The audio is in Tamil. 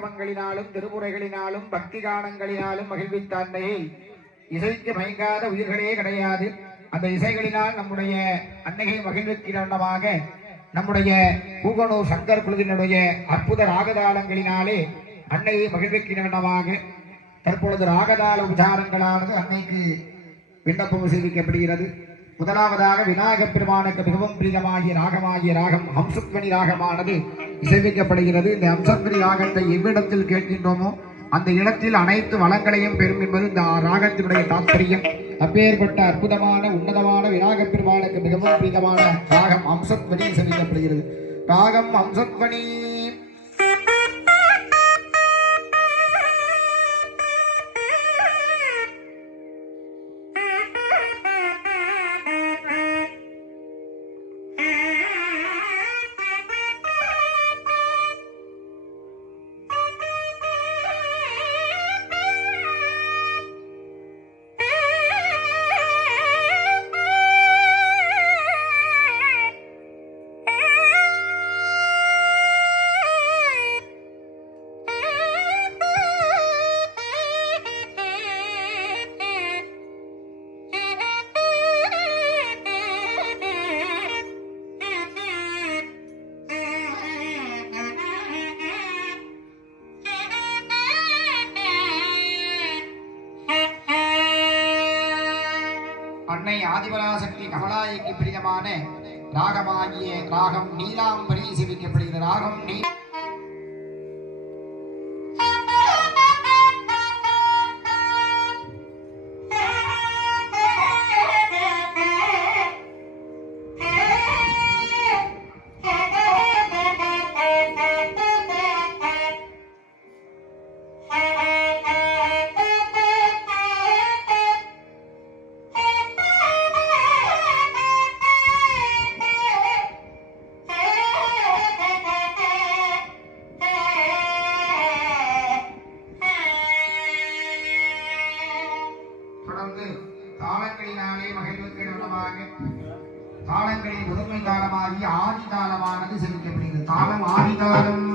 ஆகமங்களினாலும் திருமுறைகளினாலும் பக்தி கானங்களினாலும் மகிழ்வித்த அன்னையை இசைக்கு மயங்காத உயிர்களே கிடையாது. அந்த இசைகளினால் நம்முடைய அன்னையை மகிழ்விக்கிறவண்ணமாக நம்முடைய பூகனூர் சங்கர் குழுவினுடைய அற்புத ராகதாளங்களினாலே அன்னையை மகிழ்விக்கிறவண்ணமாக தற்பொழுது ராகதாள உச்சாரங்களானது அன்னைக்கு விண்ணப்பம் செய்விக்கப்படுகிறது. முதலாவதாக விநாயகப் பெருமானுக்கு மிகவும் பிரியமாகிய ராகம் ஹம்சத்வனி ராகமானது இசைவிக்கப்படுகிறது. இந்த ஹம்சத்வனி ராகத்தை எவ்விடத்தில் கேட்கின்றோமோ அந்த இடத்தில் அனைத்து வளங்களையும் பெறும் என்பது இந்த ராகத்தினுடைய தாற்பயம். அப்பேற்பட்ட அற்புதமான உன்னதமான விநாயகப் பெருமானுக்கு மிகவும் பிரியமான ராகம் ஹம்சத்வனி இசைவிக்கப்படுகிறது. ராகம் ஹம்சத்வனி. அன்னை ஆதிபராசக்தி கமலாய்க்கு பிரியமான ராகமாகிய ராகம் நீலாம்பரி இசைவிக்கப்படுகிறது. ராகம் நீ தாளங்களினாலே மகிழ்வுக்கிடமாக தாளங்களின் முதன்மை தாளமாகி ஆதி தாளமானது செலுத்தப்படுகிறது. தாளம் ஆதி தாளம்